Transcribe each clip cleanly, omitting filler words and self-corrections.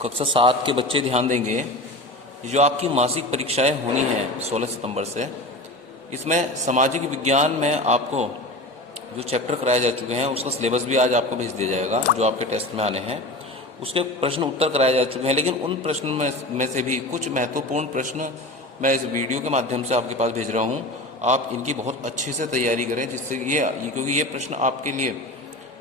कक्षा 7 के बच्चे ध्यान देंगे। जो आपकी मासिक परीक्षाएं होनी हैं 16 सितंबर से, इसमें सामाजिक विज्ञान में आपको जो चैप्टर कराए जा चुके हैं उसका सिलेबस भी आज आपको भेज दिया जाएगा। जो आपके टेस्ट में आने हैं उसके प्रश्न उत्तर कराए जा चुके हैं, लेकिन उन प्रश्न में से भी कुछ महत्वपूर्ण प्रश्न मैं इस वीडियो के माध्यम से आपके पास भेज रहा हूँ। आप इनकी बहुत अच्छे से तैयारी करें, जिससे क्योंकि ये प्रश्न आपके लिए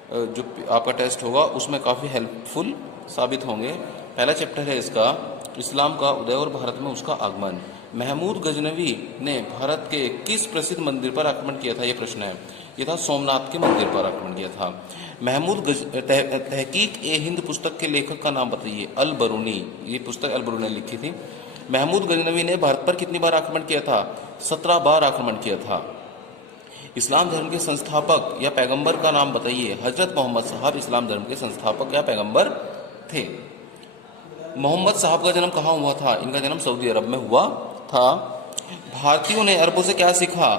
जो आपका टेस्ट होगा उसमें काफ़ी हेल्पफुल साबित होंगे। पहला चैप्टर है इसका, इस्लाम का उदय और भारत में उसका आगमन। महमूद गजनवी ने भारत के किस प्रसिद्ध मंदिर पर आक्रमण किया था? ये प्रश्न है। ये था सोमनाथ के मंदिर पर आक्रमण किया था। तहकीक ए हिंद पुस्तक के लेखक का नाम बताइए। अल बरूनी, ये पुस्तक अल बरूनी ने लिखी थी। महमूद गजनवी ने भारत पर कितनी बार आक्रमण किया था? 17 बार आक्रमण किया था। इस्लाम धर्म के संस्थापक या पैगंबर का नाम बताइए। हजरत मोहम्मद साहब इस्लाम धर्म के संस्थापक या पैगंबर थे। मोहम्मद साहब का जन्म कहाँ हुआ था? इनका जन्म सऊदी अरब में हुआ था। भारतीयों ने अरबों से क्या सीखा?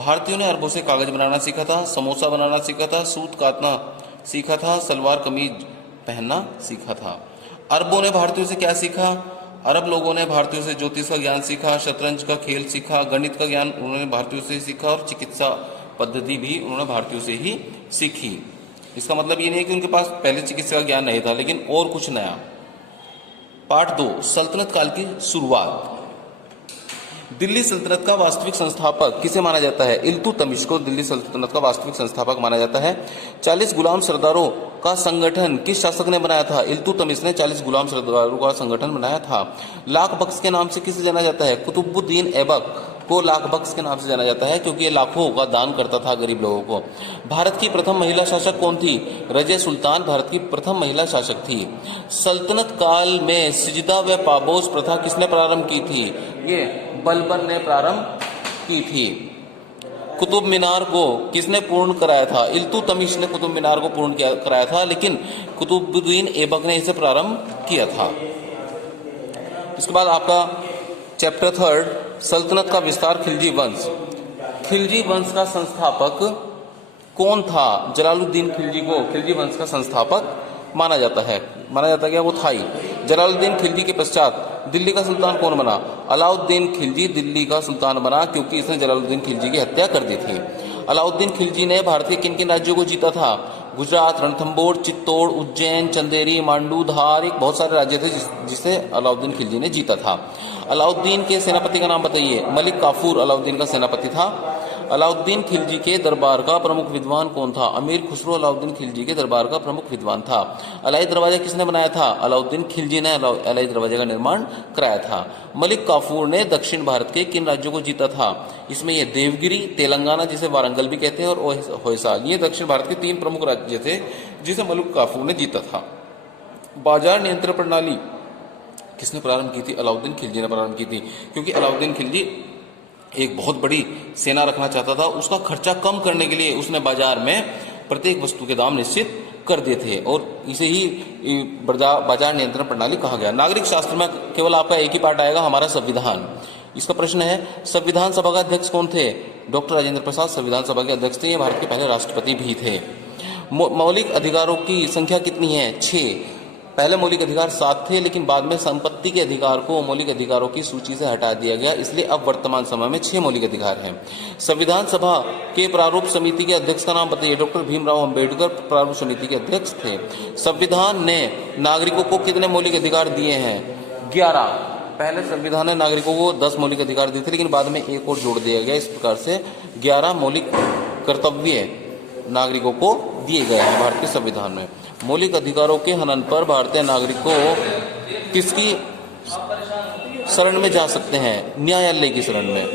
भारतीयों ने अरबों से कागज बनाना सीखा था, समोसा बनाना सीखा था, सूत काटना सीखा था, सलवार कमीज पहनना सीखा था। अरबों ने भारतीयों से क्या सीखा? अरब लोगों ने भारतीयों से ज्योतिष का ज्ञान सीखा, शतरंज का खेल सीखा, गणित का ज्ञान उन्होंने भारतीयों से सीखा और चिकित्सा पद्धति भी उन्होंने भारतीयों से ही सीखी। इसका मतलब ये नहीं है कि उनके पास पहले चिकित्सा का ज्ञान नहीं था, लेकिन और कुछ नया। पार्ट 2, सल्तनत काल की शुरुआत। दिल्ली सल्तनत का वास्तविक संस्थापक किसे माना जाता है? इल्तुतमिश को दिल्ली सल्तनत का वास्तविक संस्थापक माना जाता है। 40 गुलाम सरदारों का संगठन किस शासक ने बनाया था? इल्तुतमिश ने 40 गुलाम सरदारों का संगठन बनाया था। लाख बख्श के नाम से किसे जाना जाता है? कुतुबुद्दीन ऐबक को लाख बख्श के नाम से जाना जाता है, क्योंकि ये लाखों का दान करता था गरीब लोगों को। भारत की प्रथम महिला शासक कौन थी? रज़िया सुल्तान भारत की प्रथम महिला शासक थी। सल्तनत काल में सिजदा व पापोश प्रथा किसने प्रारंभ की थी? ये बलबन ने प्रारंभ की थी। कुतुब मीनार को किसने पूर्ण कराया था? इल्तुतमिश ने कुतुब मीनार को पूर्ण कराया था, लेकिन कुतुबुद्दीन ऐबक ने इसे प्रारंभ किया था। इसके बाद आपका चैप्टर 3, सल्तनत का विस्तार, खिलजी वंश। खिलजी वंश का संस्थापक कौन था? जलालुद्दीन खिलजी को खिलजी वंश का संस्थापक माना जाता है। माना जाता है क्या? वो था ही। जलालुद्दीन खिलजी के पश्चात दिल्ली का सुल्तान कौन बना? अलाउद्दीन खिलजी दिल्ली का सुल्तान बना, क्योंकि इसने जलालुद्दीन खिलजी की हत्या कर दी थी। अलाउद्दीन खिलजी ने भारत के किन किन राज्यों को जीता था? गुजरात, रणथंबोर, चित्तौड़, उज्जैन, चंदेरी, मांडू, धार, एक बहुत सारे राज्य थे जिसे अलाउद्दीन खिलजी ने जीता था। अलाउद्दीन के सेनापति का नाम बताइए। मलिक काफूर अलाउद्दीन का सेनापति था। अलाउद्दीन खिलजी के दरबार का प्रमुख विद्वान कौन था? अमीर खुसरो अलाउद्दीन खिलजी के दरबार का प्रमुख विद्वान था। अलाई दरवाजा किसने बनाया था? अलाउद्दीन खिलजी ने अलाई दरवाजे का निर्माण कराया था। मलिक काफूर ने दक्षिण भारत के किन राज्यों को जीता था? इसमें ये देवगिरी, तेलंगाना जिसे वारंगल भी कहते हैं, और होयसाल, ये दक्षिण भारत के 3 प्रमुख राज्य थे जिसे मलिक काफूर ने जीता था। बाजार नियंत्रण प्रणाली किसने प्रारंभ की थी? अलाउद्दीन खिलजी ने प्रारंभ की थी, क्योंकि अलाउद्दीन खिलजी एक बहुत बड़ी सेना रखना चाहता था। उसका खर्चा कम करने के लिए उसने बाजार में प्रत्येक वस्तु के दाम निश्चित कर दिए थे, और इसे ही बाजार नियंत्रण प्रणाली कहा गया। नागरिक शास्त्र में केवल आपका एक ही पार्ट आएगा, हमारा संविधान। इसका प्रश्न है, संविधान सभा का अध्यक्ष कौन थे? डॉक्टर राजेंद्र प्रसाद संविधान सभा के अध्यक्ष थे। ये भारत के पहले राष्ट्रपति भी थे। मौलिक अधिकारों की संख्या कितनी है? 6। पहले मौलिक अधिकार 7 थे, लेकिन बाद में संपत्ति के अधिकार को मौलिक अधिकारों की सूची से हटा दिया गया, इसलिए अब वर्तमान समय में 6 मौलिक अधिकार हैं। संविधान सभा के प्रारूप समिति के अध्यक्ष का नाम बताइए। डॉक्टर भीमराव अंबेडकर प्रारूप समिति के अध्यक्ष थे। संविधान ने नागरिकों को कितने मौलिक अधिकार दिए हैं? 11। पहले संविधान ने नागरिकों को 10 मौलिक अधिकार दिए थे, लेकिन बाद में एक और जोड़ दिया गया। इस प्रकार से 11 मौलिक कर्तव्य नागरिकों को दिए गए हैं भारत के संविधान में। मौलिक अधिकारों के हनन पर भारतीय नागरिकों किसकी शरण में जा सकते हैं? न्यायालय की शरण में।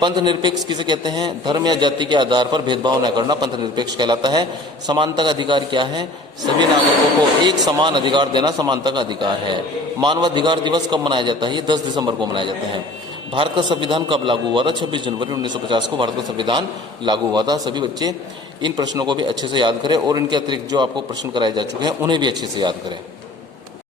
पंथ निरपेक्ष किसे कहते हैं? धर्म या जाति के आधार पर भेदभाव न करना पंथ निरपेक्ष कहलाता है। समानता का अधिकार क्या है? सभी नागरिकों को एक समान अधिकार देना समानता का अधिकार है। मानवाधिकार दिवस कब मनाया जाता है? ये 10 दिसंबर को मनाया जाता है। भारत का संविधान कब लागू हुआ था? 26 जनवरी 1950 को भारत का संविधान लागू हुआ था। सभी बच्चे इन प्रश्नों को भी अच्छे से याद करें, और इनके अतिरिक्त जो आपको प्रश्न कराए जा चुके हैं उन्हें भी अच्छे से याद करें।